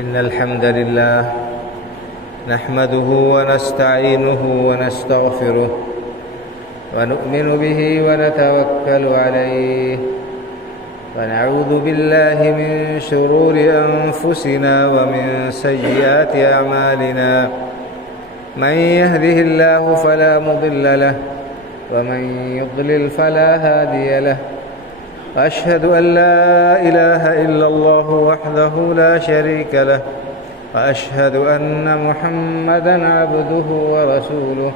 إن الحمد لله نحمده ونستعينه ونستغفره ونؤمن به ونتوكل عليه ونعوذ بالله من شرور أنفسنا ومن سيئات أعمالنا من يهده الله فلا مضل له ومن يضلل فلا هادي له وأشهد أن لا إله إلا الله وحده لا شريك له وأشهد أن محمدًا عبده ورسوله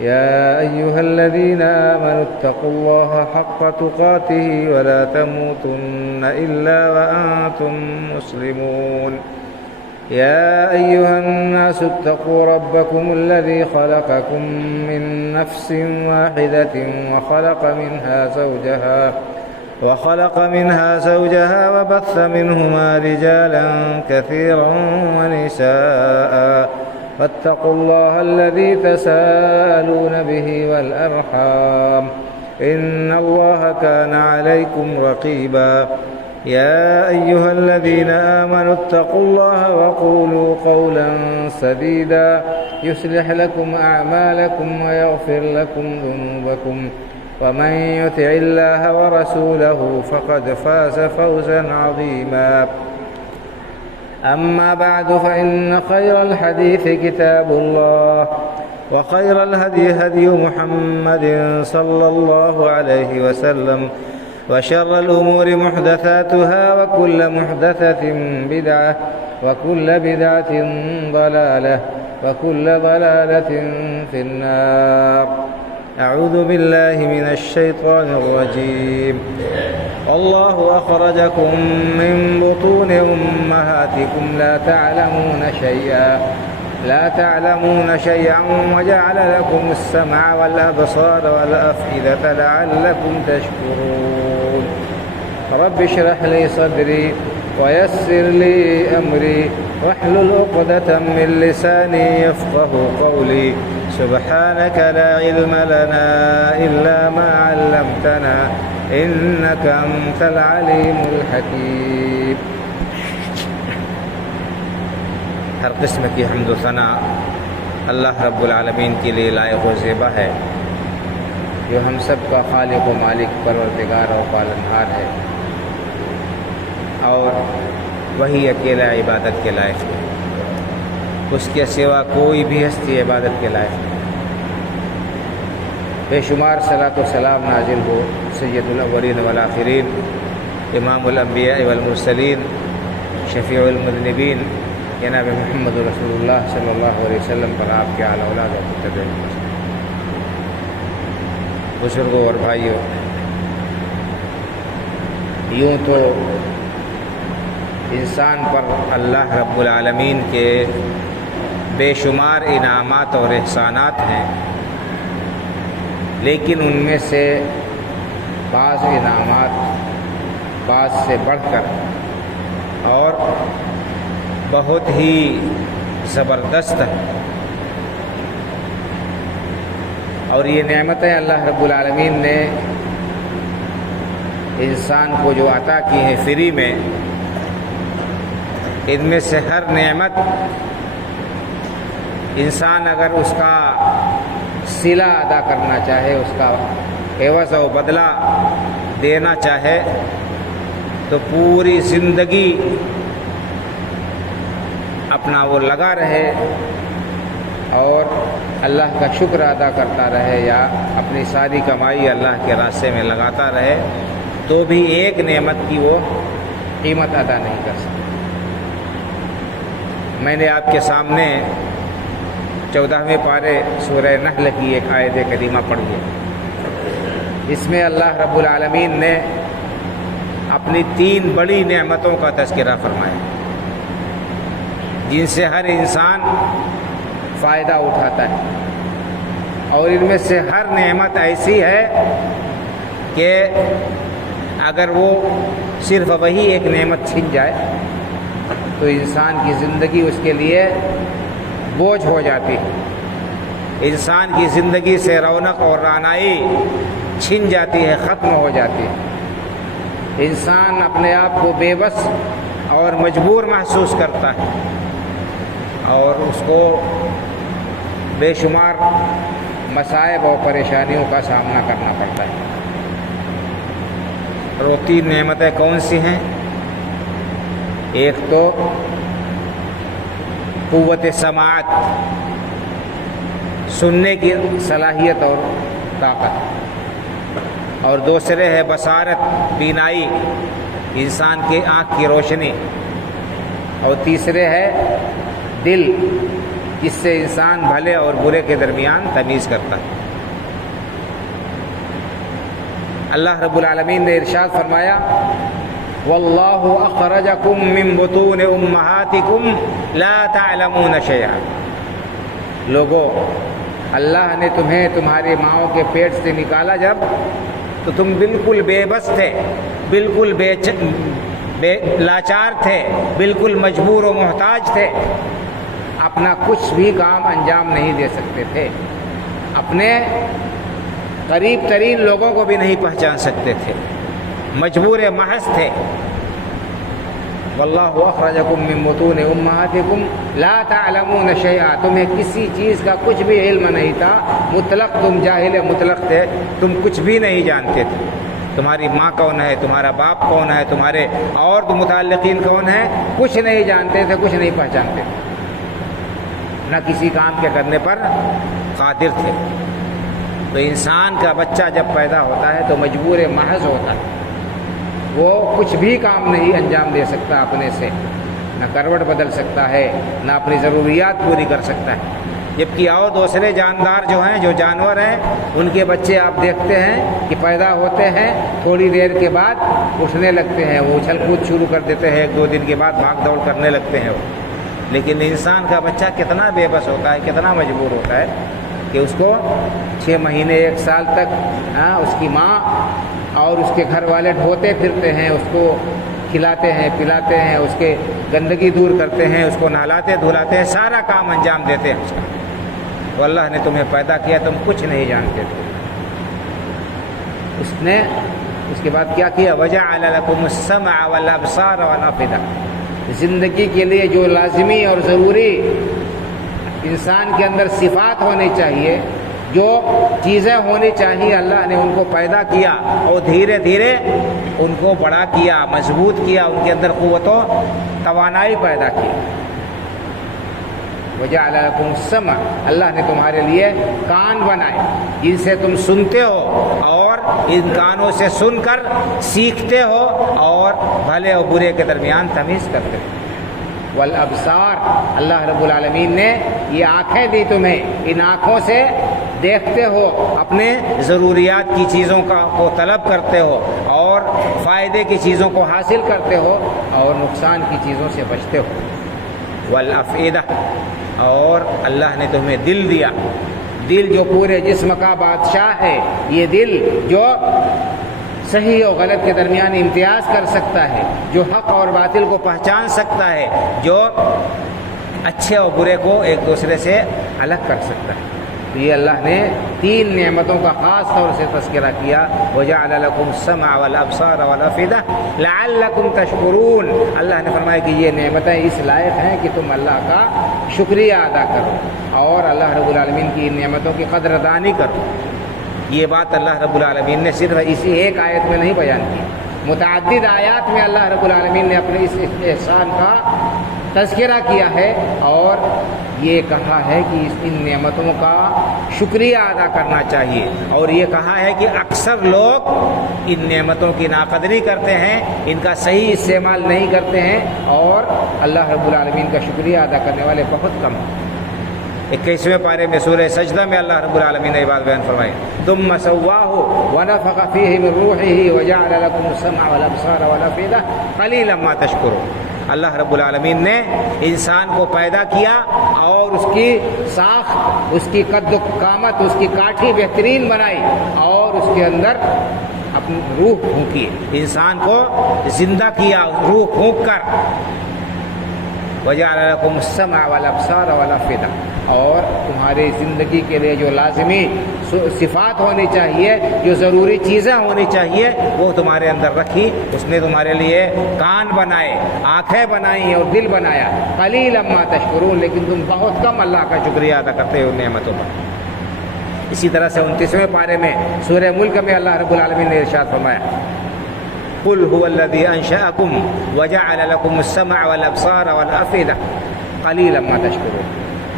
يا أيها الذين آمنوا اتقوا الله حق تقاته ولا تموتن إلا وأنتم مسلمون يا أيها الناس اتقوا ربكم الذي خلقكم من نفس واحدة وخلق منها زوجها وبث منهما رجالا كثيرا ونساء واتقوا الله الذي تساءلون به والأرحام إن الله كان عليكم رقيبا يا أيها الذين آمنوا اتقوا الله وقولوا قولا سديدا يصلح لكم أعمالكم ويغفر لكم ذنوبكم ومن يطع الله ورسوله فقد فاز فوزا عظيما أما بعد فإن خير الحديث كتاب الله وخير الهدي هدي محمد صلى الله عليه وسلم وشر الأمور محدثاتها وكل محدثة بدعة وكل بدعة ضلالة وكل ضلالة في النار أعوذ بالله من الشيطان الرجيم والله أخرجكم من بطون أمهاتكم لا تعلمون شيئا وجعل لكم السمع والأبصار والأفئدة لعلكم تشكرون رب اشرح لي صدري ويسر لي أمري واحلل عقدة من لساني يفقه قولي سبحانك لا علم لنا إلا ما علمتنا إنك أنت العليم الحكيم ہر قسم کی حمد و ثنا اللہ رب العالمین کے لیے لائق و زیبا ہے جو ہم سب کا خالق و مالک پروردگار و پالنہار ہے اور وہی اکیلا عبادت کے لائق ہے، اس کے سوا کوئی بھی ہستی عبادت کے لائق نہیں۔ بے شمار صلاۃ و سلام نازل ہو سید الاولین والآخرین امام الانبیاء والمرسلین شفیع المذنبین جناب محمد رسول اللہ صلی اللہ علیہ وسلم پر، آپ کے اعلی اولاد اور متبعین، بزرگوں اور بھائیوں، یوں تو انسان پر اللہ رب العالمین کے بے شمار انعامات اور احسانات ہیں، لیکن ان میں سے بعض انعامات بعض سے بڑھ کر اور بہت ہی زبردست ہیں، اور یہ نعمتیں اللہ رب العالمین نے انسان کو جو عطا کی ہیں فری میں، ان میں سے ہر نعمت انسان اگر اس کا صلہ ادا کرنا چاہے، اس کا عوض و بدلہ دینا چاہے، تو پوری زندگی اپنا وہ لگا رہے اور اللہ کا شکر ادا کرتا رہے، یا اپنی ساری کمائی اللہ کے راستے میں لگاتا رہے، تو بھی ایک نعمت کی وہ قیمت ادا نہیں کر سکتا۔ میں نے آپ کے سامنے 14ویں پارے سورہ نحل کی ایک آیت کریمہ پڑھی ہے، اس میں اللہ رب العالمین نے اپنی 3 بڑی نعمتوں کا تذکرہ فرمایا، جن سے ہر انسان فائدہ اٹھاتا ہے، اور ان میں سے ہر نعمت ایسی ہے کہ اگر وہ صرف وہی ایک نعمت چھن جائے تو انسان کی زندگی اس کے لیے بوجھ ہو جاتی ہے، انسان کی زندگی سے رونق اور رعنائی چھن جاتی ہے، ختم ہو جاتی ہے، انسان اپنے آپ کو بے بس اور مجبور محسوس کرتا ہے اور اس کو بے شمار مصائب اور پریشانیوں کا سامنا کرنا پڑتا ہے۔ اور وہ 3 نعمتیں کون سی ہیں؟ ایک تو قوت سماعت، سننے کی صلاحیت اور طاقت، اور دوسرے ہے بصارت، بینائی، انسان کی آنکھ کی روشنی، اور تیسرے ہے دل، جس سے انسان بھلے اور برے کے درمیان تمیز کرتا ہے۔ اللہ رب العالمین نے ارشاد فرمایا واللہ اخرجکم من بطون امہاتکم لا تعلمون شیئا، لوگو اللہ نے تمہیں تمہاری ماؤں کے پیٹ سے نکالا جب، تو تم بالکل بے بس تھے، بالکل بے لاچار تھے، بالکل مجبور و محتاج تھے، اپنا کچھ بھی کام انجام نہیں دے سکتے تھے، اپنے قریب ترین لوگوں کو بھی نہیں پہچان سکتے تھے، مجبور محض تھے۔ واللہ اخرجکم من بطون امہاتکم لا تعلمون شیئا، تمہیں کسی چیز کا کچھ بھی علم نہیں تھا، مطلق تم جاہل مطلق تھے، تم کچھ بھی نہیں جانتے تھے، تمہاری ماں کون ہے، تمہارا باپ کون ہے، تمہارے اور متعلقین کون ہیں، کچھ نہیں جانتے تھے، کچھ نہیں پہچانتے تھے، نہ کسی کام کے کرنے پر قادر تھے۔ تو انسان کا بچہ جب پیدا ہوتا ہے تو مجبور محض ہوتا ہے، وہ کچھ بھی کام نہیں انجام دے سکتا اپنے سے، نہ کروٹ بدل سکتا ہے، نہ اپنی ضروریات پوری کر سکتا ہے، جبکہ اور دوسرے جاندار جو ہیں، جو جانور ہیں، ان کے بچے آپ دیکھتے ہیں کہ پیدا ہوتے ہیں، تھوڑی دیر کے بعد اٹھنے لگتے ہیں، وہ اچھل کود شروع کر دیتے ہیں، 1-2 دن کے بعد بھاگ دوڑ کرنے لگتے ہیں وہ۔ لیکن انسان کا بچہ کتنا بے بس ہوتا ہے، کتنا مجبور ہوتا ہے کہ اس کو 6 مہینے 1 سال تک اس کی ماں اور اس کے گھر والے ڈھوتے پھرتے ہیں، اس کو کھلاتے ہیں، پلاتے ہیں، اس کے گندگی دور کرتے ہیں، اس کو نہلاتے دھلاتے ہیں، سارا کام انجام دیتے ہیں اس کا۔ تو اللہ نے تمہیں پیدا کیا، تم کچھ نہیں جانتے تھے۔ اس نے اس کے بعد کیا کیا؟ وَجَعَلَ لَكُمُ السَّمْعَ وَالْأَبْصَارَ وَالْأَفْئِدَةَ، زندگی کے لیے جو لازمی اور ضروری انسان کے اندر صفات ہونی چاہیے، جو چیزیں ہونی چاہیے، اللہ نے ان کو پیدا کیا اور دھیرے دھیرے ان کو بڑا کیا، مضبوط کیا، ان کے اندر قوت و توانائی پیدا کی۔ وَجَعَلَ لَكُمُ السَّمْعَ، اللہ نے تمہارے لیے کان بنائے جن سے تم سنتے ہو اور ان کانوں سے سن کر سیکھتے ہو اور بھلے اور برے کے درمیان تمیز کرتے ہو۔ والابصار، اللہ رب العالمین نے یہ آنکھیں دی تمہیں، ان آنکھوں سے دیکھتے ہو، اپنے ضروریات کی چیزوں کو طلب کرتے ہو اور فائدے کی چیزوں کو حاصل کرتے ہو اور نقصان کی چیزوں سے بچتے ہو۔ والافئدہ، اور اللہ نے تمہیں دل دیا، دل جو پورے جسم کا بادشاہ ہے، یہ دل جو صحیح اور غلط کے درمیان امتیاز کر سکتا ہے، جو حق اور باطل کو پہچان سکتا ہے، جو اچھے اور برے کو ایک دوسرے سے الگ کر سکتا ہے۔ تو یہ اللہ نے 3 نعمتوں کا خاص طور سے تذکرہ کیا، وَجَعَلَ لَكُمُ السَّمْعَ وَالْأَبْصَارَ وَالْأَفْئِدَةَ لَعَلَّكُمْ تَشْكُرُونَ، اللہ نے فرمایا کہ یہ نعمتیں اس لائق ہیں کہ تم اللہ کا شکریہ ادا کرو اور اللہ رب العالمین کی ان نعمتوں کی قدردانی کرو۔ یہ بات اللہ رب العالمین نے صرف اسی ایک آیت میں نہیں بیان کی، متعدد آیات میں اللہ رب العالمین نے اپنے اس احسان کا تذکرہ کیا ہے اور یہ کہا ہے کہ ان نعمتوں کا شکریہ ادا کرنا چاہیے، اور یہ کہا ہے کہ اکثر لوگ ان نعمتوں کی ناقدری کرتے ہیں، ان کا صحیح استعمال نہیں کرتے ہیں اور اللہ رب العالمین کا شکریہ ادا کرنے والے بہت کم ہیں۔ 21ویں پارے میں سورہ سجدہ میں اللہ رب العالمین نے یہ بات بیان فرمائی، ثم سواہ ونفخ فیہ من روحہ وجعل لکم السمع والابصار والافئدہ قلیلا ما تشکرون۔ اللہ رب العالمین نے انسان کو پیدا کیا اور اس کی ساخت، اس کی قد و قامت، اس کی کاٹھی بہترین بنائی اور اس کے اندر اپنی روح پھونکی، انسان کو زندہ کیا روح پھونک کر، وجعل لکم السمع والابصار والافئدہ، اور تمہاری زندگی کے لیے جو لازمی صفات ہونی چاہیے، جو ضروری چیزیں ہونی چاہیے، وہ تمہارے اندر رکھی۔ اس نے تمہارے لیے کان بنائے، آنکھیں بنائی اور دل بنایا۔ قلیلا ما تشکرون، لیکن تم بہت کم اللہ کا شکریہ ادا کرتے ہو نعمتوں پر۔ اسی طرح سے 29ویں پارے میں سورہ ملک میں اللہ رب العالمین نے ارشاد فرمایا، قل هو الذی انشأکم وجعل لکم السمع والابصار والافئدہ قلیلا ما تشکرون۔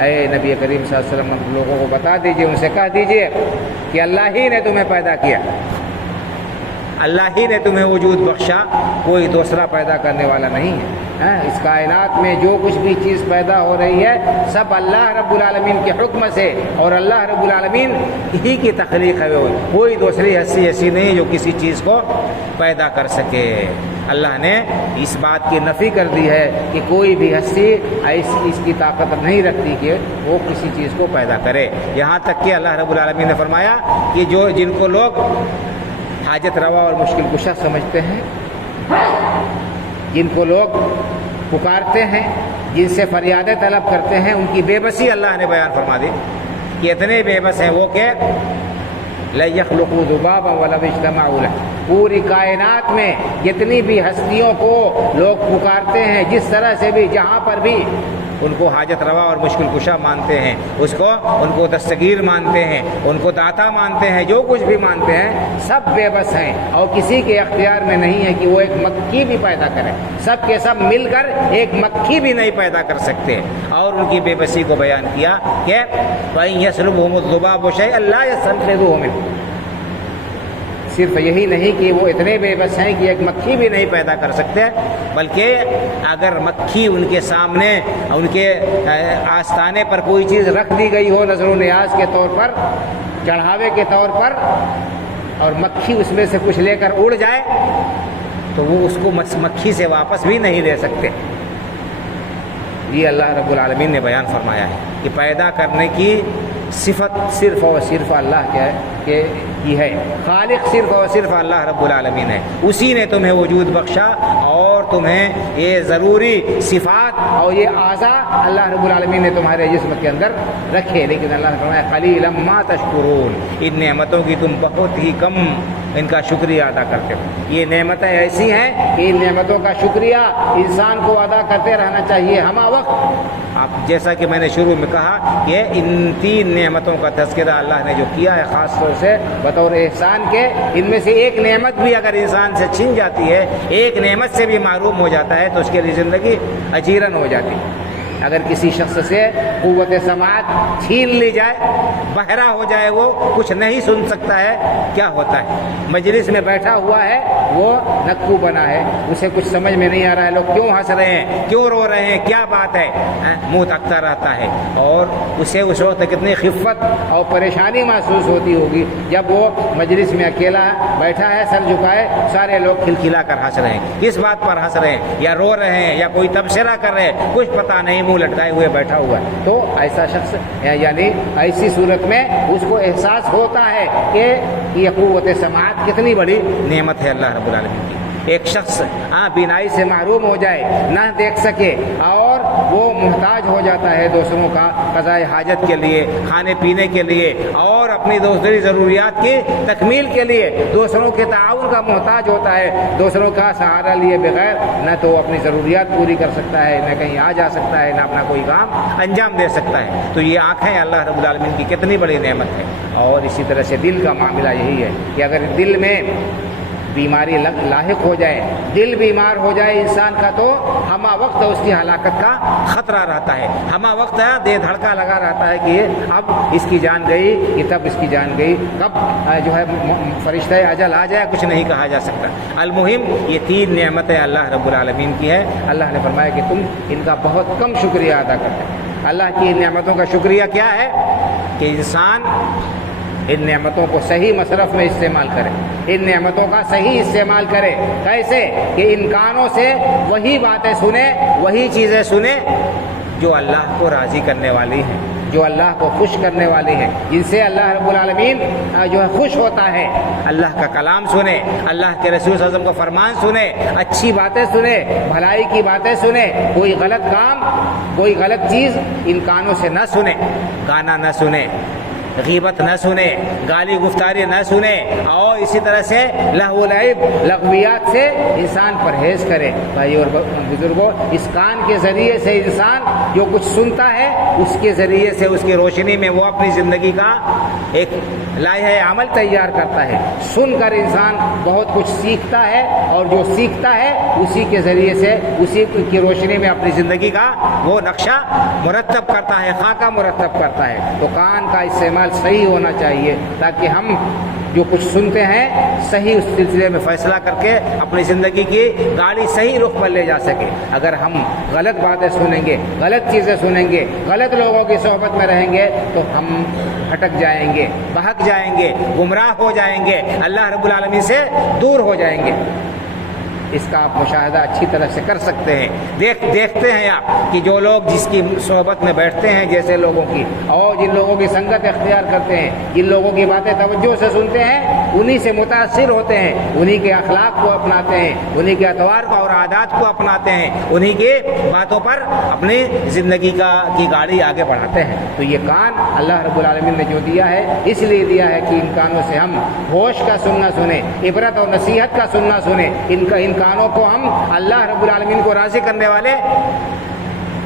اے نبی کریم صلی اللہ علیہ وسلم، لوگوں کو بتا دیجئے، ان سے کہہ دیجئے کہ اللہ ہی نے تمہیں پیدا کیا، اللہ ہی نے تمہیں وجود بخشا، کوئی دوسرا پیدا کرنے والا نہیں ہے۔ اس کائنات میں جو کچھ بھی چیز پیدا ہو رہی ہے سب اللہ رب العالمین کے حکم سے، اور اللہ رب العالمین ہی کی تخلیق ہے، کوئی دوسری ہستی ایسی نہیں جو کسی چیز کو پیدا کر سکے۔ اللہ نے اس بات کی نفی کر دی ہے کہ کوئی بھی ہستی اس کی طاقت نہیں رکھتی کہ وہ کسی چیز کو پیدا کرے۔ یہاں تک کہ اللہ رب العالمین نے فرمایا کہ جن کو لوگ حاجت روا اور مشکل کشا سمجھتے ہیں، جن کو لوگ پکارتے ہیں، جن سے فریادیں طلب کرتے ہیں، ان کی بے بسی اللہ نے بیان فرما دی کہ اتنے بے بس ہیں وہ کہ لَن يَخْلُقُوا ذُبَابًا وَلَوِ اجْتَمَعُوا لَهُ، پوری کائنات میں جتنی بھی ہستیوں کو لوگ پکارتے ہیں، جس طرح سے بھی، جہاں پر بھی ان کو حاجت روا اور مشکل کشا مانتے ہیں، ان کو دستگیر مانتے ہیں، ان کو داتا مانتے ہیں، جو کچھ بھی مانتے ہیں، سب بے بس ہیں، اور کسی کے اختیار میں نہیں ہے کہ وہ ایک مکھی بھی پیدا کرے۔ سب کے سب مل کر ایک مکھی بھی نہیں پیدا کر سکتے، اور ان کی بے بسی کو بیان کیا کہ وَإِن يَسْلُبْهُمُ الذُّبَابُ شَيْئًا لَا يَسْتَنقِذُوهُ مِنْهُ۔ صرف یہی نہیں کہ وہ اتنے بے بس ہیں کہ ایک مکھی بھی نہیں پیدا کر سکتے، بلکہ اگر مکھی ان کے سامنے، ان کے آستانے پر کوئی چیز رکھ دی گئی ہو نظر و نیاز کے طور پر، چڑھاوے کے طور پر، اور مکھی اس میں سے کچھ لے کر اڑ جائے تو وہ اس کو مکھی سے واپس بھی نہیں لے سکتے۔ یہ اللہ رب العالمین نے بیان فرمایا ہے کہ پیدا کرنے کی صفت صرف اور صرف اللہ کیا ہے کہ ہے، خالق صرف اور صرف اللہ رب العالمین ہے۔ اسی نے تمہیں وجود بخشا اور تمہیں یہ ضروری صفات اور یہ اعضاء اللہ رب العالمین نے تمہارے جسم کے اندر رکھے، لیکن اللہ نے فرمایا قلیلا ما تشکرون، ان نعمتوں کی تم بہت ہی کم ان کا شکریہ ادا کرتے ہو۔ یہ نعمتیں ایسی ہیں کہ ان نعمتوں کا شکریہ انسان کو ادا کرتے رہنا چاہیے ہمہ وقت۔ آپ جیسا کہ میں نے شروع میں کہا کہ ان 3 نعمتوں کا تذکرہ اللہ نے جو کیا ہے خاص طور سے بطور احسان کے، ان میں سے ایک نعمت بھی اگر انسان سے چھن جاتی ہے، ایک نعمت سے بھی محروم ہو جاتا ہے، تو اس کے لیے زندگی اجیرن ہو جاتی ہے۔ اگر کسی شخص سے قوت سماعت چھین لی جائے، بہرا ہو جائے، وہ کچھ نہیں سن سکتا ہے، کیا ہوتا ہے؟ مجلس میں بیٹھا ہوا ہے، وہ نکو بنا ہے، اسے کچھ سمجھ میں نہیں آ رہا ہے، لوگ کیوں ہنس رہے ہیں، کیوں رو رہے ہیں، کیا بات ہے، منہ تکتا رہتا ہے، اور اسے اس وقت کتنی خفت اور پریشانی محسوس ہوتی ہوگی جب وہ مجلس میں اکیلا بیٹھا ہے، سر جھکائے، سارے لوگ کھلکھلا کر ہنس رہے ہیں، کس بات پر ہنس رہے ہیں، یا رو رہے ہیں، یا کوئی تبصرہ کر رہے ہیں، کچھ پتہ نہیں، منہ لٹکائے ہوئے بیٹھا ہوا ہے۔ تو ایسا شخص یعنی ایسی صورت میں اس کو احساس ہوتا ہے کہ یہ قوت سماعت کتنی بڑی نعمت ہے اللہ رب العالمین کی۔ ایک شخص بینائی سے محروم ہو جائے، نہ دیکھ سکے، اور وہ محتاج ہو جاتا ہے دوسروں کا قضاء حاجت کے لیے، کھانے پینے کے لیے، اور اپنی دوسری ضروریات کی تکمیل کے لیے دوسروں کے تعاون کا محتاج ہوتا ہے، دوسروں کا سہارا لیے بغیر نہ تو وہ اپنی ضروریات پوری کر سکتا ہے، نہ کہیں آ جا سکتا ہے، نہ اپنا کوئی کام انجام دے سکتا ہے۔ تو یہ آنکھیں اللہ رب العالمین کی کتنی بڑی نعمت ہے۔ اور اسی طرح سے دل کا معاملہ یہی ہے کہ اگر دل میں بیماری لاحق ہو جائے، دل بیمار ہو جائے انسان کا، تو ہمہ وقت اس کی ہلاکت کا خطرہ رہتا ہے، ہمہ وقت دے دھڑکا لگا رہتا ہے کہ اب اس کی جان گئی، کہ تب اس کی جان گئی، کب جو ہے فرشتہ اجل آ جائے کچھ نہیں کہا جا سکتا۔ المہم یہ 3 نعمتیں اللہ رب العالمین کی ہے۔ اللہ نے فرمایا کہ تم ان کا بہت کم شکریہ ادا کرتے ہیں۔ اللہ کی ان نعمتوں کا شکریہ کیا ہے؟ کہ انسان ان نعمتوں کو صحیح مصرف میں استعمال کرے، ان نعمتوں کا صحیح استعمال کرے۔ کیسے؟ کہ ان کانوں سے وہی باتیں سنے، وہی چیزیں سنے جو اللہ کو راضی کرنے والی ہیں، جو اللہ کو خوش کرنے والی ہیں، جن سے اللہ رب العالمین جو ہے خوش ہوتا ہے۔ اللہ کا کلام سنیں، اللہ کے رسول صلی اللہ علیہ وسلم کا فرمان سنیں، اچھی باتیں سنیں، بھلائی کی باتیں سنیں، کوئی غلط کام، کوئی غلط چیز ان کانوں سے نہ سنیں، گانا نہ سنیں، غیبت نہ سنیں، گالی گفتاری نہ سنیں، اور اسی طرح سے لہو و لعب، لغویات سے انسان پرہیز کرے۔ بھائی اور بزرگوں، اس کان کے ذریعے سے انسان جو کچھ سنتا ہے، اس کے ذریعے سے اس کی روشنی میں وہ اپنی زندگی کا ایک لائحہ عمل تیار کرتا ہے۔ سن کر انسان بہت کچھ سیکھتا ہے، اور جو سیکھتا ہے اسی کے ذریعے سے اسی کی روشنی میں اپنی زندگی کا وہ نقشہ مرتب کرتا ہے، خاکہ مرتب کرتا ہے۔ تو کان کا استعمال صحیح ہونا چاہیے، تاکہ ہم جو کچھ سنتے ہیں صحیح اس سلسلے میں فیصلہ کر کے اپنی زندگی کی گاڑی صحیح رخ پر لے جا سکے۔ اگر ہم غلط باتیں سنیں گے، غلط چیزیں سنیں گے، غلط لوگوں کی صحبت میں رہیں گے، تو ہم بھٹک جائیں گے، بہک جائیں گے، گمراہ ہو جائیں گے، اللہ رب العالمین سے دور ہو جائیں گے۔ اس کا آپ مشاہدہ اچھی طرح سے کر سکتے ہیں۔ دیکھتے ہیں آپ کہ جو لوگ جس کی صحبت میں بیٹھتے ہیں، جیسے لوگوں کی، اور جن لوگوں کی سنگت اختیار کرتے ہیں، جن لوگوں کی باتیں توجہ سے سنتے ہیں، انہی سے متاثر ہوتے ہیں، انہی کے اخلاق کو اپناتے ہیں، انہی کے اطوار کو اور عادات کو اپناتے ہیں، انہی کی باتوں پر اپنی زندگی کی گاڑی آگے بڑھاتے ہیں۔ تو یہ کان اللہ رب العالمین نے جو دیا ہے، اس لیے دیا ہے کہ ان کانوں سے ہم ہوش کا سننا سنیں، عبرت اور نصیحت کا سننا سنیں۔ ان کانوں کو ہم اللہ رب العالمین کو راضی کرنے والے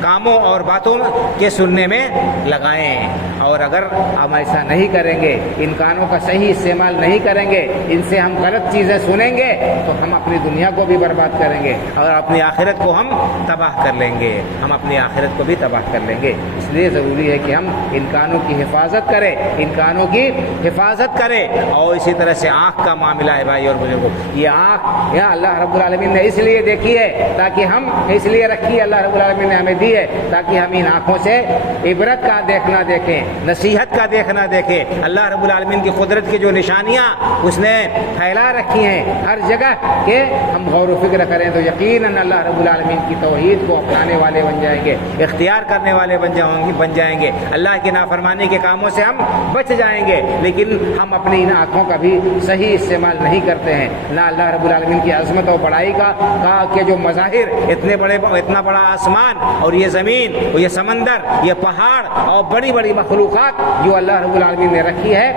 کاموں اور باتوں کے سننے میں لگائیں۔ اور اگر ہم ایسا نہیں کریں گے، ان کانوں کا صحیح استعمال نہیں کریں گے، ان سے ہم غلط چیزیں سنیں گے، تو ہم اپنی دنیا کو بھی برباد کریں گے، اور اپنی آخرت کو ہم تباہ کر لیں گے، ہم اپنی آخرت کو بھی تباہ کر لیں گے۔ اس لیے ضروری ہے کہ ہم ان کانوں کی حفاظت کریں، ان کانوں کی حفاظت کریں۔ اور اسی طرح سے آنکھ کا معاملہ ہے بھائی اور بزرگوں، یہ آنکھ یا اللہ رب العالمین نے اس لیے دیکھی ہے، تاکہ ہم اس لیے رکھی ہے، اللہ رب العالمین نے ہمیں دی ہے، تاکہ ہم ان آنکھوں سے عبرت کا دیکھنا دیکھیں، نصیحت کا دیکھنا دیکھیں، اللہ رب العالمین کی قدرت کی جو نشانیاں اس نے پھیلا رکھی ہیں ہر جگہ، کہ ہم غور و فکر کریں تو یقیناً اللہ رب العالمین کی توحید کو اپنانے والے بن جائیں گے، اختیار کرنے والے بن جائیں گے، اللہ کی نافرمانی کے کاموں سے ہم بچ جائیں گے۔ لیکن ہم اپنی ان آنکھوں کا بھی صحیح استعمال نہیں کرتے ہیں، نہ اللہ رب العالمین کی عظمت اور بڑائی کا کہ جو مظاہر، اتنا بڑا آسمان اور یہ زمین، یہ سمندر، یہ پہاڑ اور بڑی بڑی مخلوقات جو اللہ رب العالمین نے رکھی ہے،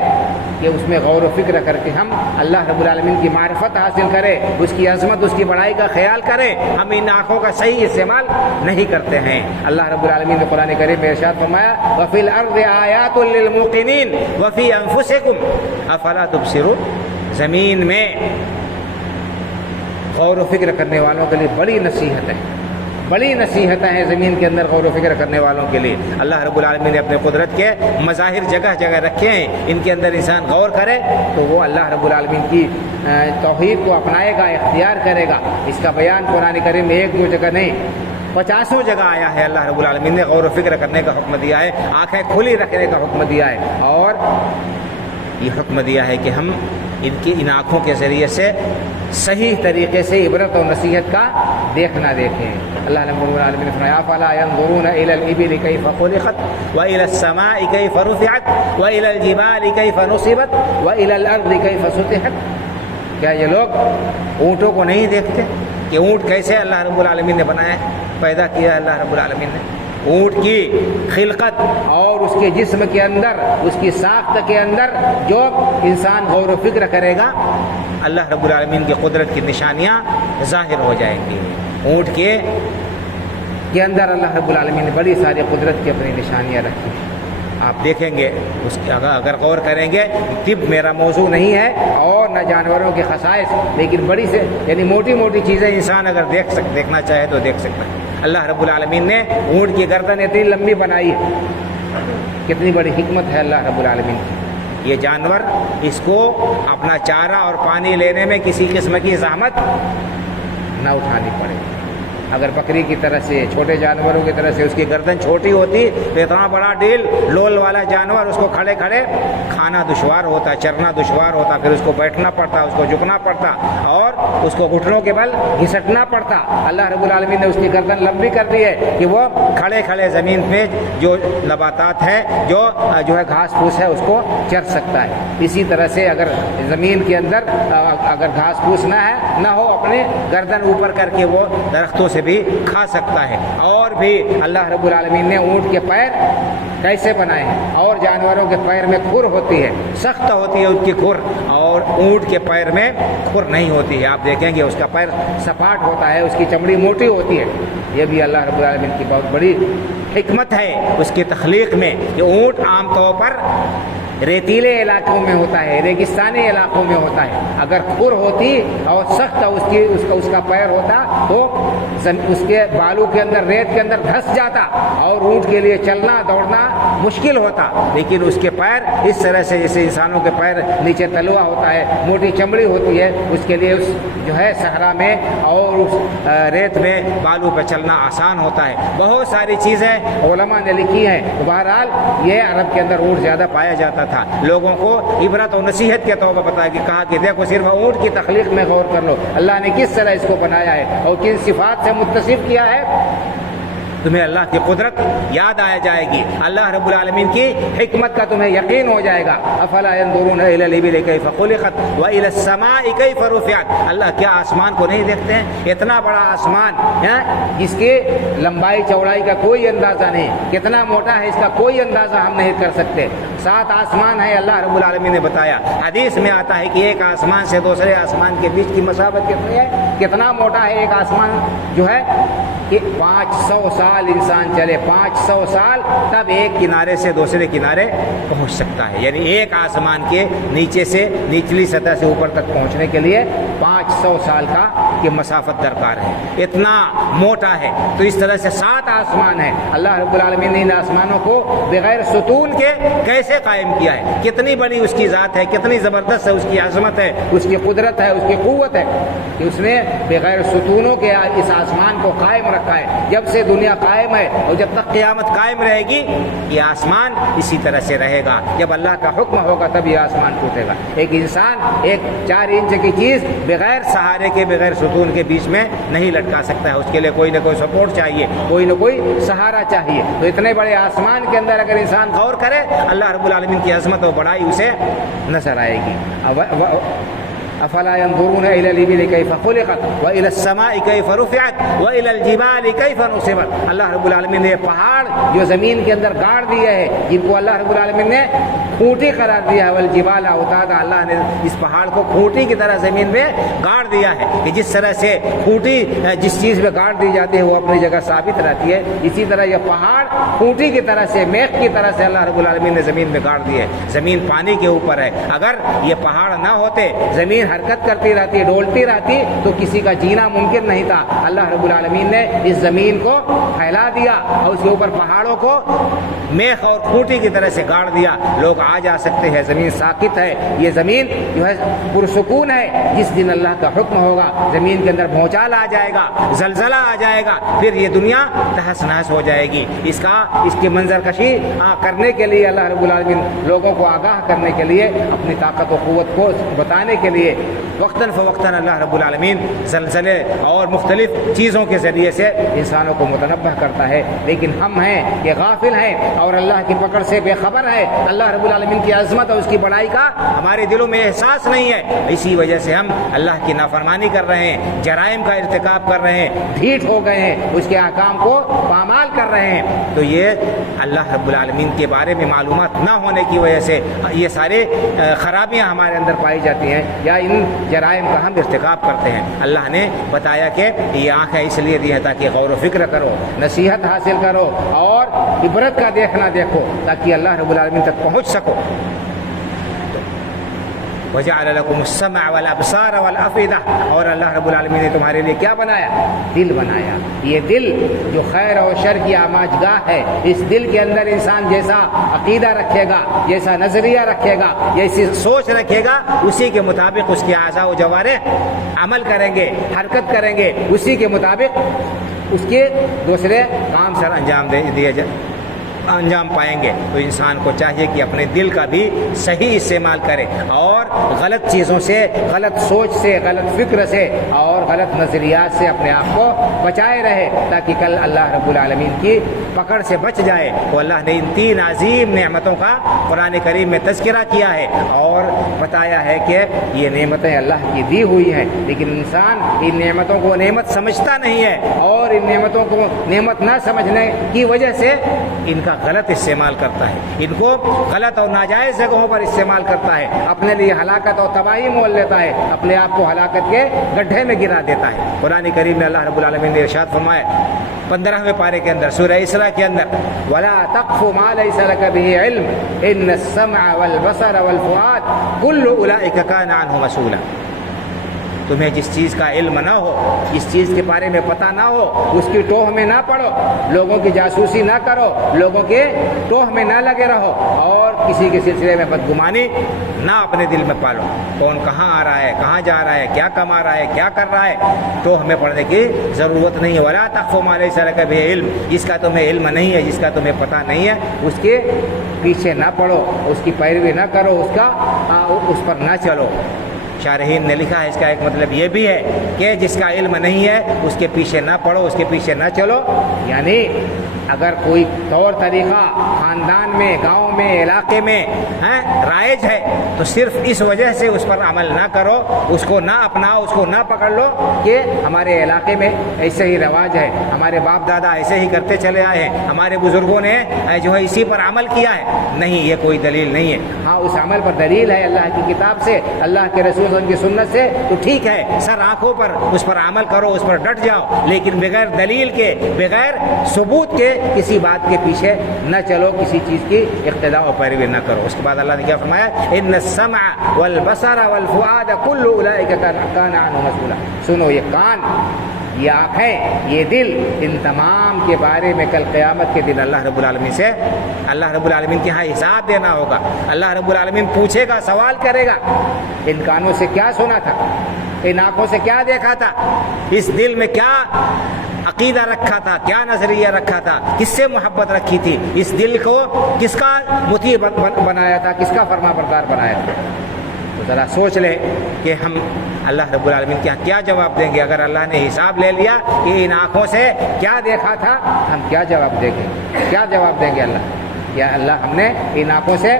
کہ اس میں غور و فکر کر کے ہم اللہ رب العالمین کی معرفت حاصل کریں، اس کی عظمت، اس کی بڑائی کا خیال کریں۔ ہم ان آنکھوں کا صحیح استعمال نہیں کرتے ہیں۔ اللہ رب العالمین نے قرآن کریم میں ارشاد فرمایا، وَفِي الْأَرْضِ آيَاتٌ لِّلْمُوقِنِينَ وَفِي أَنفُسِكُمْ أَفَلَا تُبْصِرُونَ۔ زمین میں غور و فکر کرنے والوں کے لیے بڑی نصیحت ہے، بڑی نصیحتیں ہیں زمین کے اندر غور و فکر کرنے والوں کے لیے۔ اللہ رب العالمین نے اپنے قدرت کے مظاہر جگہ جگہ رکھے ہیں، ان کے اندر انسان غور کرے تو وہ اللہ رب العالمین کی توحید کو اپنائے گا، اختیار کرے گا۔ اس کا بیان قرآن کریم میں 1-2 جگہ نہیں، 50 جگہ آیا ہے۔ اللہ رب العالمین نے غور و فکر کرنے کا حکم دیا ہے، آنکھیں کھلی رکھنے کا حکم دیا ہے، اور یہ حکم دیا ہے کہ ہم ان آنکھوں کے ذریعے سے صحیح طریقے سے عبرت اور نصیحت کا دیکھنا دیکھیں۔ اللہ رب العالمین نے فرمایا، فَلَا يَنظُرُونَ إِلَى الْإِبِلِ كَيْفَ خُلِقَتْ وَإِلَى السَّمَاءِ كَيْفَ رُفِعَتْ وَإِلَى الْجِبَالِ كَيْفَ نُصِبَتْ وَإِلَى الْأَرْضِ كَيْفَ سُطِحَتْ۔ کیا یہ لوگ اونٹوں کو نہیں دیکھتے کہ اونٹ کیسے اللہ رب العالمین نے بنایا، پیدا کیا اللہ رب العالمین نے؟ اونٹ کی خلقت اور اس کے جسم کے اندر، اس کی ساخت کے اندر جو انسان غور و فکر کرے گا، اللہ رب العالمین کی قدرت کی نشانیاں ظاہر ہو جائیں گی۔ اونٹ کے اندر اللہ رب العالمین نے بڑی ساری قدرت کی اپنی نشانیاں رکھی ہیں، آپ دیکھیں گے اس کے اگر غور کریں گے۔ طب میرا موضوع نہیں ہے اور نہ جانوروں کے خصائص، لیکن بڑی سے یعنی موٹی موٹی چیزیں انسان اگر دیکھنا چاہے تو دیکھ سکتا ہے۔ اللہ رب العالمین نے اونٹ کی گردن اتنی لمبی بنائی ہے، کتنی بڑی حکمت ہے اللہ رب العالمین کی۔ یہ جانور، اس کو اپنا چارہ اور پانی لینے میں کسی قسم کی زحمت نہ اٹھانی پڑے۔ اگر بکری کی طرح سے, چھوٹے جانوروں کی طرح سے اس کی گردن چھوٹی ہوتی تو اتنا بڑا ڈیل لول والا جانور اس کو کھڑے کھڑے کھانا دشوار ہوتا, چرنا دشوار ہوتا, پھر اس کو بیٹھنا پڑتا, اس کو جھکنا پڑتا اور اس کو گھٹنوں کے بل گھسٹنا پڑتا. اللہ رب العالمین نے اس کی گردن لمبی کر دی ہے کہ وہ کھڑے کھڑے زمین پہ جو نباتات ہے, جو ہے گھاس پھوس ہے, اس کو چر سکتا ہے. اسی طرح سے اگر زمین کے اندر اگر گھاس پھوس نہ ہو, اپنے گردن اوپر کر کے وہ درختوں سے بھی کھا سکتا ہے. اور بھی اللہ رب العالمین نے اونٹ کے پیر کیسے بنائے ہیں, اور جانوروں کے پیر میں کھر ہوتی ہے, سخت ہوتی ہے اس کی کھر, اور اونٹ کے پیر میں کھر نہیں ہوتی ہے. آپ دیکھیں گے اس کا پیر سپاٹ ہوتا ہے, اس کی چمڑی موٹی ہوتی ہے. یہ بھی اللہ رب العالمین کی بہت بڑی حکمت ہے اس کی تخلیق میں, کہ اونٹ عام طور پر ریتیلے علاقوں میں ہوتا ہے, ریگستانی علاقوں میں ہوتا ہے. اگر کھر ہوتی اور سخت اس کا پیر ہوتا تو اس کے بالوں کے اندر, ریت کے اندر دھس جاتا اور اونٹ کے لیے چلنا دوڑنا مشکل ہوتا. لیکن اس کے پیر اس طرح سے جیسے انسانوں کے پیر نیچے تلوا ہوتا ہے, موٹی چمڑی ہوتی ہے, اس کے لیے اس جو ہے صحرا میں اور اس ریت میں بالوں پہ چلنا آسان ہوتا ہے. بہت ساری چیزیں علماء نے لکھی ہیں. بہرحال یہ عرب کے اندر اونٹ زیادہ پایا جاتا تھا. لوگوں کو عبرت و نصیحت کے طور پر بتایا کہ کہا کہ دیکھو صرف اونٹ کی تخلیق میں غور کر لو, اللہ نے کس طرح اس کو بنایا ہے اور کن صفات سے متصف کیا ہے, تمہیں اللہ کی قدرت یاد آ جائے گی, اللہ رب العالمین کی حکمت کا تمہیں یقین ہو جائے گا. افلا ينظرون الى الابل كيف خلقت والى السماء كيف رفعت. اللہ کیا آسمان کو نہیں دیکھتے ہیں؟ اتنا بڑا آسمان ہے جس کی لمبائی چوڑائی کا کوئی اندازہ نہیں, کتنا موٹا ہے اس کا کوئی اندازہ ہم نہیں کر سکتے. 7 آسمان ہے, اللہ رب العالمین نے بتایا. حدیث میں آتا ہے کہ ایک آسمان سے دوسرے آسمان کے بیچ کی مسافت کتنی ہے, کتنا موٹا ہے ایک آسمان جو ہے, کہ 500 سال انسان چلے, 500 سال تب ایک کنارے سے دوسرے کنارے پہنچ سکتا ہے. یعنی ایک آسمان کے نیچے سے نچلی سطح سے اوپر تک پہنچنے کے لیے 500 سال کا یہ مسافت درکار ہے, اتنا موٹا ہے. تو اس طرح سے 7 آسمان ہیں. اللہ رب العالمین نے ان آسمانوں کو بغیر ستون کے کیسے قائم کیا ہے, کتنی بڑی اس کی ذات ہے, کتنی زبردست ہے اس کی عظمت ہے, اس کی قدرت ہے, اس کی قوت ہے, کہ اس نے بغیر ستونوں کے اس آسمان کو قائم رکھا ہے. جب سے دنیا قائم ہے اور جب تک قیامت قائم رہے گی یہ آسمان اسی طرح سے رہے گا. جب اللہ کا حکم ہوگا تب یہ آسمان ٹوٹے گا. ایک انسان ایک 4 انچ کی چیز بغیر سہارے کے, بغیر ستون کے بیچ میں نہیں لٹکا سکتا ہے. اس کے لیے کوئی نہ کوئی سپورٹ چاہیے, کوئی نہ کوئی سہارا چاہیے. تو اتنے بڑے آسمان کے اندر اگر انسان غور کرے, اللہ رب العالمین کی عظمت و بڑائی اسے نظر آئے گی. افلا ينظرون الى الابل كيف خلقت والى السماء كيف رفعت والى الجبال كيف نصبت. اللہ رب العالمین نے پہاڑ جو زمین کے اندر گاڑ دیے ہیں, جن کو اللہ رب العالمین نے کھوٹی قرار دیا ہے, والجبال اوتادا, اللہ نے اس پہاڑ کو کھوٹی کی طرح زمین میں گاڑ دیا ہے. کہ جس طرح سے کھوٹی جس چیز میں گاڑ دی جاتی ہے وہ اپنی جگہ ثابت رہتی ہے, اسی طرح یہ پہاڑ کھوٹی کی طرح سے, میخ کی طرح سے اللہ رب العالمین نے زمین میں گاڑ دی ہے. زمین پانی کے اوپر ہے, اگر یہ پہاڑ نہ ہوتے, زمین حرکت کرتی رہتی, ڈولتی رہتی, تو کسی کا جینا ممکن نہیں تھا. اللہ رب العالمین نے اس زمین کو پھیلا دیا اور اس کے اوپر پہاڑوں کو میخ اور کھوٹی کی طرح سے گاڑ دیا. لوگ آ جا سکتے ہیں, زمین ساکت ہے, یہ زمین جو ہے پرسکون ہے. جس دن اللہ کا حکم ہوگا زمین کے اندر بھونچال آ جائے گا, زلزلہ آ جائے گا, پھر یہ دنیا تہس نہس ہو جائے گی. اس کی منظر کشی کرنے کے لیے اللہ رب العالمین لوگوں کو آگاہ کرنے کے لیے, اپنی طاقت و قوت کو بتانے کے لیے وقتاً فوقتاً اللہ رب العالمین زلزلے اور مختلف چیزوں کے ذریعے سے انسانوں کو متنبہ کرتا ہے. لیکن ہم ہیں کہ غافل ہیں اور اللہ کی پکڑ سے بے خبر ہے. اللہ رب العالمین کی عظمت اور اس کی بڑائی کا ہمارے دلوں میں احساس نہیں ہے. اسی وجہ سے ہم اللہ کی نافرمانی کر رہے ہیں, جرائم کا ارتکاب کر رہے ہیں, ڈھیٹ ہو گئے ہیں, اس کے احکام کو پامال کر رہے ہیں. تو یہ اللہ رب العالمین کے بارے میں معلومات نہ ہونے کی وجہ سے یہ سارے خرابیاں ہمارے اندر پائی جاتی ہیں, یا ان جرائم کا ہم ارتکاب کرتے ہیں. اللہ نے بتایا کہ یہ آنکھیں اس لیے دی ہیں تاکہ غور و فکر کرو, نصیحت حاصل کرو اور عبرت کا دیکھنا دیکھو, تاکہ اللہ رب العالمین تک پہنچ سکو. وجعل لكم السمع والابصار والافئدہ, اور اللہ رب العالمین نے تمہارے لیے کیا بنایا؟ دل بنایا. یہ دل جو خیر اور شر کی آماجگاہ ہے, اس دل کے اندر انسان جیسا عقیدہ رکھے گا, جیسا نظریہ رکھے گا, جیسی سوچ رکھے گا, اسی کے مطابق اس کے اعضاء و جوارح عمل کریں گے, حرکت کریں گے, اسی کے مطابق اس کے دوسرے کام سر انجام پائیں گے. تو انسان کو چاہیے کہ اپنے دل کا بھی صحیح استعمال کرے اور غلط چیزوں سے، غلط سوچ سے، غلط فکر سے اور غلط نظریات سے اپنے آپ کو بچائے رہے، تاکہ کل اللہ رب العالمین کی پکڑ سے بچ جائے. تو اللہ نے ان 3 عظیم نعمتوں کا قرآن کریم میں تذکرہ کیا ہے اور بتایا ہے کہ یہ نعمتیں اللہ کی دی ہوئی ہیں، لیکن انسان ان نعمتوں کو نعمت سمجھتا نہیں ہے اور ان نعمتوں کو نعمت نہ سمجھنے کی وجہ سے ان کا غلط استعمال کرتا ہے، ان کو غلط اور ناجائز جگہوں پر استعمال کرتا ہے، اپنے لیے ہلاکت اور تباہی مول لیتا ہے، اپنے آپ کو ہلاکت کے گڈھے میں گرا دیتا ہے. قرآن کریم میں اللہ رب العالمین نے ارشاد فرمایا 15ویں پارے کے اندر سورہ اسراء کے اندر، وَلَا تَقْفُ مَا لَيْسَ لَكَ بِهِ عِلْمٌ إِنَّ السَّمْعَ وَالْبَصَرَ وَالْفُؤَادَ كُلُّ أُولَئِكَ كَانَ عَنْهُ مسؤولا. تمہیں جس چیز کا علم نہ ہو، جس چیز کے بارے میں پتہ نہ ہو، اس کی ٹوہ میں نہ پڑو، لوگوں کی جاسوسی نہ کرو، لوگوں کے ٹوہ میں نہ لگے رہو اور کسی کے سلسلے میں بدگمانی نہ اپنے دل میں پالو. کون کہاں آ رہا ہے، کہاں جا رہا ہے، کیا کما رہا ہے، کیا کر رہا ہے، ٹوہ میں پڑنے کی ضرورت نہیں ہے. وَلَا تَقْفُ مَا لَيْسَ لَكَ بِهِ عِلْمٌ، جس کا تمہیں علم نہیں ہے، جس کا تمہیں پتہ نہیں ہے، اس کے پیچھے نہ پڑو، اس کی پیروی نہ کرو، اس پر نہ چلو. شارحین نے لکھا ہے اس کا ایک مطلب یہ بھی ہے کہ جس کا علم نہیں ہے اس کے پیچھے نہ پڑو، اس کے پیچھے نہ چلو. یعنی اگر کوئی طور طریقہ خاندان میں، گاؤں میں، علاقے میں رائج ہے تو صرف اس وجہ سے اس پر عمل نہ کرو، اس کو نہ اپناؤ، اس کو نہ پکڑ لو کہ ہمارے علاقے میں ایسے ہی رواج ہے، ہمارے باپ دادا ایسے ہی کرتے چلے آئے ہیں، ہمارے بزرگوں نے جو ہے اسی پر عمل کیا ہے. نہیں، یہ کوئی دلیل نہیں ہے. ہاں، اس عمل پر دلیل ہے اللہ کی کتاب سے، اللہ کے رسول ان کی سنت سے، تو ٹھیک ہے، سر آنکھوں پر اس پر عمل کرو، اس پر ڈٹ جاؤ، لیکن بغیر دلیل کے، بغیر ثبوت کے کسی بات کے پیچھے نہ چلو، کسی چیز کی اقتداء و پیروی نہ کرو. اس کے بعد اللہ نے کیا فرمایا؟ ان السمع والبصر والفؤاد كل اولئک کان عنہ مسؤولا. سنو، یہ کان، یہ آنکھیں، یہ دل، ان تمام کے بارے میں کل قیامت کے دن اللہ رب العالمین سے، اللہ رب العالمین کے ہاں حساب دینا ہوگا. اللہ رب العالمین پوچھے گا، سوال کرے گا. ان کانوں سے کیا سنا تھا، ان آنکھوں سے کیا دیکھا تھا، اس دل میں کیا عقیدہ رکھا تھا، کیا نظریہ رکھا تھا، کس سے محبت رکھی تھی، اس دل کو کس کا مطیع بنایا تھا، کس کا فرما بردار بنایا تھا. تو ذرا سوچ لے کہ ہم اللہ رب العالمین کے کیا جواب دیں گے. اگر اللہ نے حساب لے لیا کہ ان آنکھوں سے کیا دیکھا تھا، ہم کیا جواب دیں گے؟ کیا جواب دیں گے اللہ؟ یا اللہ، ہم نے ان آنکھوں سے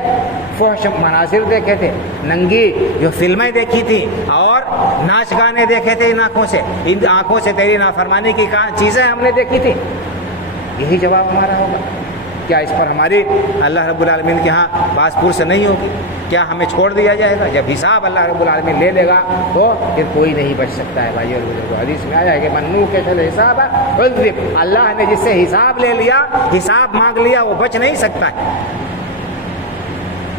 فحش مناظر دیکھے تھے، ننگی جو فلمیں دیکھی تھی اور ناچ گانے دیکھے تھے، ان آنکھوں سے، ان آنکھوں سے تیری نافرمانی کی چیزیں ہم نے دیکھی تھی. یہی جواب ہمارا ہوگا. کیا اس پر ہماری اللہ رب العالمین کے ہاں باز پرس نہیں ہوگی؟ کیا ہمیں چھوڑ دیا جائے گا؟ جب حساب اللہ رب العالمین لے لے گا تو پھر کوئی نہیں بچ سکتا ہے. بھائی اور بزرگوں، حدیث میں آیا ہے کہ منو کے چل حساب عذب، اللہ نے جس سے حساب لے لیا، حساب مانگ لیا، وہ بچ نہیں سکتا ہے.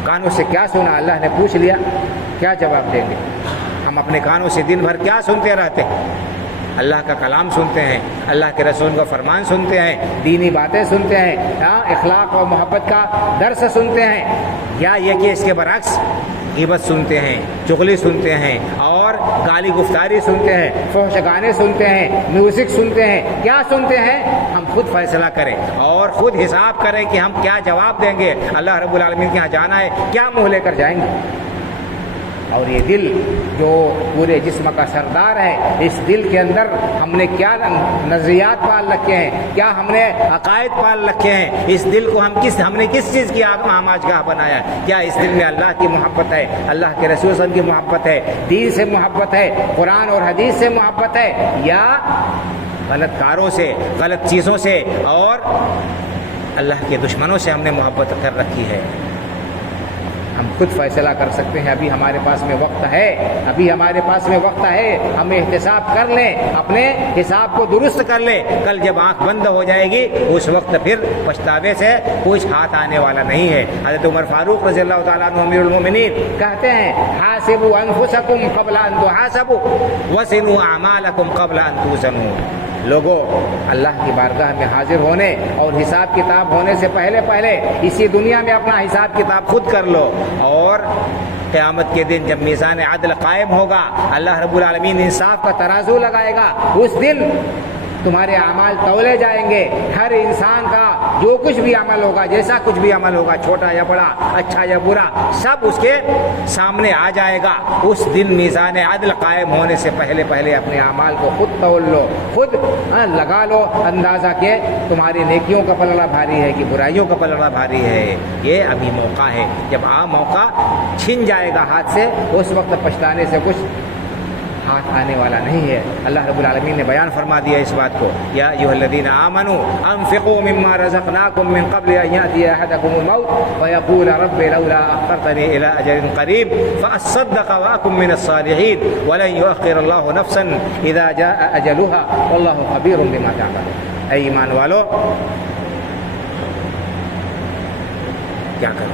کانوں سے کیا سنا، اللہ نے پوچھ لیا، کیا جواب دیں گے؟ ہم اپنے کانوں سے دن بھر کیا سنتے رہتے ہیں؟ اللہ کا کلام سنتے ہیں، اللہ کے رسول کا فرمان سنتے ہیں، دینی باتیں سنتے ہیں، اخلاق اور محبت کا درس سنتے ہیں، یا یہ کہ اس کے برعکس غیبت سنتے ہیں، چغلی سنتے ہیں اور گالی گفتاری سنتے ہیں، فحش گانے سنتے ہیں، میوزک سنتے ہیں؟ کیا سنتے ہیں؟ ہم خود فیصلہ کریں اور خود حساب کریں کہ ہم کیا جواب دیں گے. اللہ رب العالمین کے یہاں جانا ہے، کیا منہ لے کر جائیں گے؟ اور یہ دل جو پورے جسم کا سردار ہے، اس دل کے اندر ہم نے کیا نظریات پال رکھے ہیں، کیا ہم نے عقائد پال رکھے ہیں، اس دل کو ہم نے کس چیز کی آماج گاہ بنایا ہے؟ کیا اس دل میں اللہ کی محبت ہے، اللہ کے رسول صلی اللہ علیہ وسلم کی محبت ہے، دین سے محبت ہے، قرآن اور حدیث سے محبت ہے، یا غلط کاروں سے، غلط چیزوں سے اور اللہ کے دشمنوں سے ہم نے محبت کر رکھی ہے؟ ہم خود فیصلہ کر سکتے ہیں. ابھی ہمارے پاس میں وقت ہے، ابھی ہمارے پاس میں وقت ہے. ہم احتساب کر لیں، اپنے حساب کو درست کر لیں. کل جب آنکھ بند ہو جائے گی اس وقت پھر پچھتاوے سے کچھ ہاتھ آنے والا نہیں ہے. حضرت عمر فاروق رضی اللہ تعالیٰ عنہ امیر المومنین کہتے ہیں، حاسبوا انفسکم قبل ان تحاسبوا وزنوا اعمالکم قبل ان توزنوا. لوگوں، اللہ کی بارگاہ میں حاضر ہونے اور حساب کتاب ہونے سے پہلے اسی دنیا میں اپنا حساب کتاب خود کر لو، اور قیامت کے دن جب میزان عدل قائم ہوگا، اللہ رب العالمین انصاف کا ترازو لگائے گا، اس دن تمہارے اعمال تولے جائیں گے. ہر انسان کا جو کچھ بھی عمل ہوگا, جیسا کچھ بھی عمل ہوگا, چھوٹا یا بڑا, اچھا یا برا, سب اس کے سامنے آ جائے گا. اس دن میزان عدل قائم ہونے سے پہلے اپنے اعمال کو خود تول لو, خود لگا لو اندازہ کہ تمہاری نیکیوں کا پلڑا بھاری ہے کہ برائیوں کا پلڑا بھاری ہے. یہ ابھی موقع ہے. جب موقع چھن جائے گا ہاتھ سے, اس وقت پچھتانے سے کچھ ہاتھ آنے والا نہیں ہے. اللہ رب العالمین نے بیان فرما دیا اس بات کو. یا ایھا الذین آمنوا انفقوا مما رزقناکم من قبل ان یأتی احدکم الموت فیقول رب لولا اخرتنی الی اجل قریب فاصدق واکن من الصالحین ولن یؤخر اللہ نفسا اذا جاء اجلها واللہ خبیر بما تعملون. اے ایمان والو, کیا کرو؟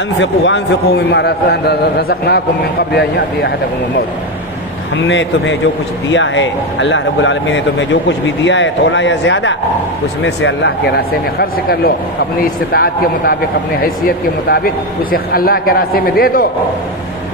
انفقوا مما رزقناکم من قبل ان یأتی احدکم الموت. ہم نے تمہیں جو کچھ دیا ہے, اللہ رب العالمین نے تمہیں جو کچھ بھی دیا ہے, تھوڑا یا زیادہ, اس میں سے اللہ کے راستے میں خرچ کر لو. اپنی استطاعت کے مطابق, اپنی حیثیت کے مطابق اسے اللہ کے راستے میں دے دو.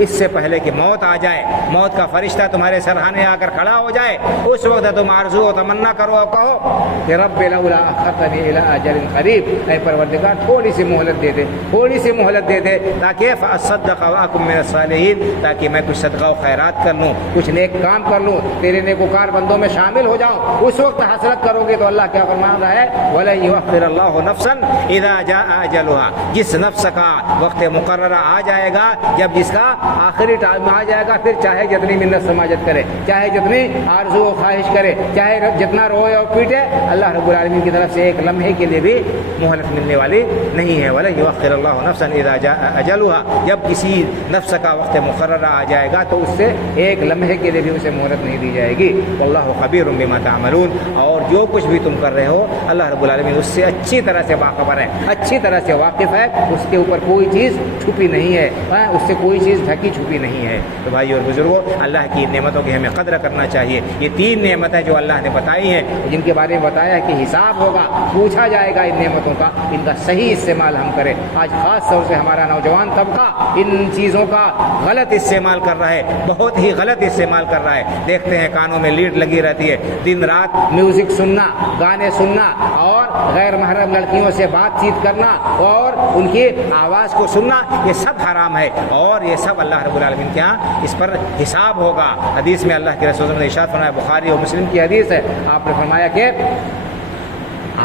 اس سے پہلے کہ موت آ جائے, موت کا فرشتہ تمہارے سرہانے آ کر کھڑا ہو جائے, اس وقت تم آرزو و تمنا کرو اور کہو کہ رب لولا اخرتنی الی اجل قریب, اے پروردگار تھوڑی سی مہلت دے دے, تھوڑی سی مہلت دے دے, تاکہ فاصدق واکن من الصالحین, تاکہ میں کچھ صدقہ و خیرات کر لوں, کچھ نیک کام کر لوں, تیرے نیکوکار بندوں میں شامل ہو جاؤں. اس وقت حسرت کرو گے تو اللہ کیا فرما رہا ہے, ولن یؤخر اللہ نفسا اذا جاء اجلها. جس نفس کا وقت مقررہ آ جائے گا, جب جس کا آخری ٹائم آ جائے گا, پھر چاہے جتنی منت سماجت کرے, چاہے جتنی آرزو و خواہش کرے, چاہے جتنا روئے اور پیٹے, اللہ رب العالمین کی طرف سے ایک لمحے کے لیے بھی مہلت ملنے والی نہیں ہے. وَلَن يُؤَخِّرَ اللَّهُ نَفْسًا إِذَا جَاءَ أَجَلُهَا. جب کسی نفس کا وقت مقررہ آ جائے گا تو اس سے ایک لمحے کے لیے بھی اسے مہلت نہیں دی جائے گی. وَاللَّهُ خَبِيرٌ بِمَا تَعْمَلُونَ. اور جو کچھ بھی تم کر رہے ہو, اللہ رب العالمین اس سے اچھی طرح سے باخبر ہے, اچھی طرح سے واقف ہے. اس کے اوپر کوئی چیز چھپی نہیں ہے, اس سے کوئی چیز ڈھکی چھپی نہیں ہے. تو بھائی اور بزرگوں, اللہ کی نعمتوں کی ہمیں قدر کرنا چاہیے. یہ 3 نعمتیں جو اللہ نے بتائی ہیں, جن کے بارے میں بتایا کہ حساب ہوگا, پوچھا جائے گا ان نعمتوں کا, ان کا صحیح استعمال ہم کریں. آج خاص طور سے ہمارا نوجوان طبقہ ان چیزوں کا غلط استعمال کر رہا ہے, بہت ہی غلط استعمال کر رہا ہے. دیکھتے ہیں کانوں میں لیڈ لگی رہتی ہے, دن رات میوزک سننا, گانے سننا, اور غیر محرم لڑکیوں سے بات چیت کرنا اور ان کی آواز کو سننا, یہ سب حرام ہے. اور یہ سب اللہ رب العالمین کے ہاں اس پر حساب ہوگا. حدیث میں اللہ کے رسول نے ارشاد فرمایا, بخاری اور مسلم کی حدیث ہے, آپ نے فرمایا کہ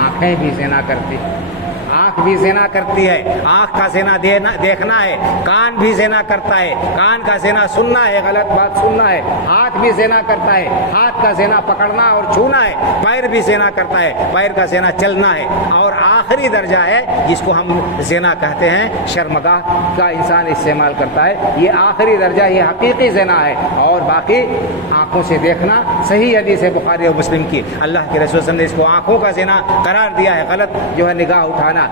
آنکھیں بھی زنا کرتی, آنکھ بھی زنا کرتی ہے, آنکھ کا زنا دیکھنا ہے. کان بھی زنا کرتا ہے, کان کا زنا سننا ہے, غلط بات سننا ہے. ہاتھ بھی زنا کرتا ہے, ہاتھ کا زنا پکڑنا اور چھونا ہے. پیر بھی زنا کرتا ہے, پیر کا زنا چلنا ہے. اور آخری درجہ ہے جس کو ہم زنا کہتے ہیں, شرمگاہ کا انسان استعمال کرتا ہے. یہ آخری درجہ, یہ حقیقی زنا ہے. اور باقی آنکھوں سے دیکھنا, صحیح حدیث ہے بخاری اور مسلم کی, اللہ کے رسول صلی اللہ علیہ وسلم نے اس کو آنکھوں کا زنا قرار دیا ہے. غلط جو ہے نگاہ اٹھانا,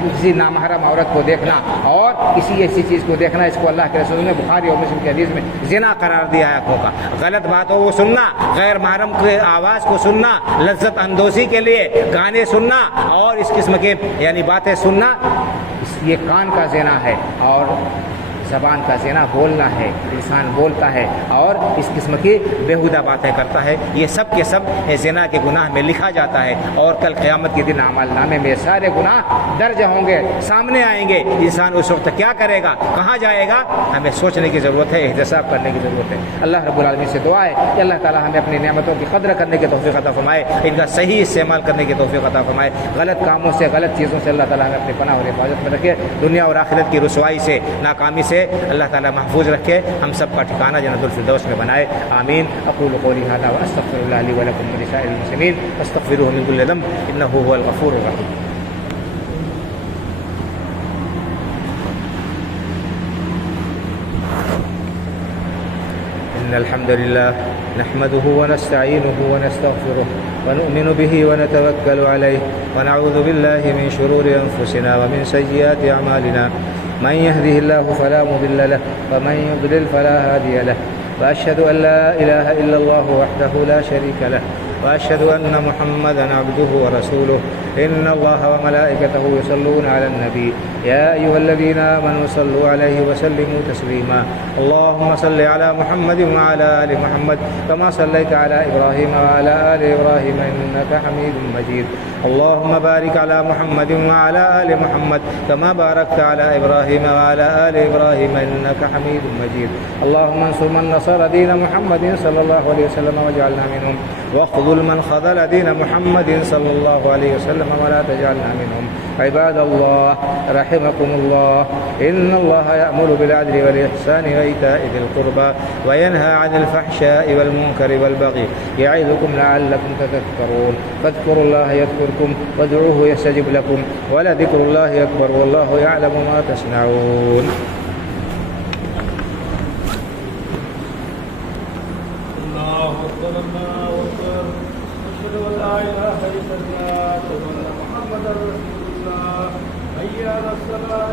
کسی نامحرم عورت کو دیکھنا اور کسی ایسی چیز کو دیکھنا, اس کو اللہ کے رسول نے بخاری اور مسلم کی حدیث میں زنا قرار دیا ہے. آنکھوں کا غلط باتوں کو سننا, غیر محرم کی آواز کو سننا, لذت اندوزی کے لیے گانے سننا اور اس قسم کے یعنی باتیں سننا, یہ کان کا زنا ہے. اور زبان کا زنا بولنا ہے, انسان بولتا ہے اور اس قسم کی بیہودہ باتیں کرتا ہے. یہ سب کے سب زنا کے گناہ میں لکھا جاتا ہے. اور کل قیامت کے دن اعمال نامے میں سارے گناہ درج ہوں گے, سامنے آئیں گے. انسان اس وقت کیا کرے گا, کہاں جائے گا, ہمیں سوچنے کی ضرورت ہے, احتساب کرنے کی ضرورت ہے. اللہ رب العالمین سے دعا ہے کہ اللہ تعالی ہمیں اپنی نعمتوں کی قدر کرنے کی توفیق عطا فرمائے, ان کا صحیح استعمال کرنے کی توفیق عطا فرمائے. غلط کاموں سے, غلط چیزوں سے اللہ تعالی ہمیں اپنی پناہ اور حفاظت میں رکھے. دنیا اور آخرت کی رسوائی سے, ناکامی سے اللہ تعالی محفوظ رکھے. ہم سب کا ٹھکانہ جنت الفردوس میں بنائے. آمین. اقول قولی ھذا واستغفر اللہ لی ولکم ولسائر المسلمین فاستغفروہ من کل ذنب انہ هو الغفور الرحیم. إن الحمد لله نحمده ونستعينه ونستغفره ونؤمن به ونتوكل عليه ونعوذ بالله من شرور أنفسنا ومن سيئات أعمالنا. من يهده الله فلا مضل له ومن يضلل فلا هادي له. وأشهد أن لا إله إلا الله وحده لا شريك له وأشهد أن محمدا عبده ورسوله. إن الله وملائكته يصلون على النبي يا أيها الذين آمنوا صلوا عليه وسلموا تسليما اللهم صل على محمد وعلى آل محمد كما صليت على إبراهيم وعلى آل إبراهيم إنك حميد مجيد اللهم بارك على محمد وعلى آل محمد كما باركت على إبراهيم وعلى آل إبراهيم إنك حميد مجيد اللهم انصر من نصر دين محمد صلى الله عليه وسلم واجعلنا منهم واخذل من خذل دين محمد صلى الله عليه وسلم ولا تجعلنا منهم عباد الله رحمكم الله إن الله يأمر بالعدل والإحسان وإيتاء ذي القربى وينهى عن الفحشاء والمنكر والبغي يعظكم لعلكم تذكرون فاذكروا الله يذكركم وادعوه يستجب لكم ولذكر الله أكبر والله يعلم ما تصنعون الله أكبر الله أكبر أشهد أن لا إله إلا الله وأن محمدا رسول الله حي على الصلاة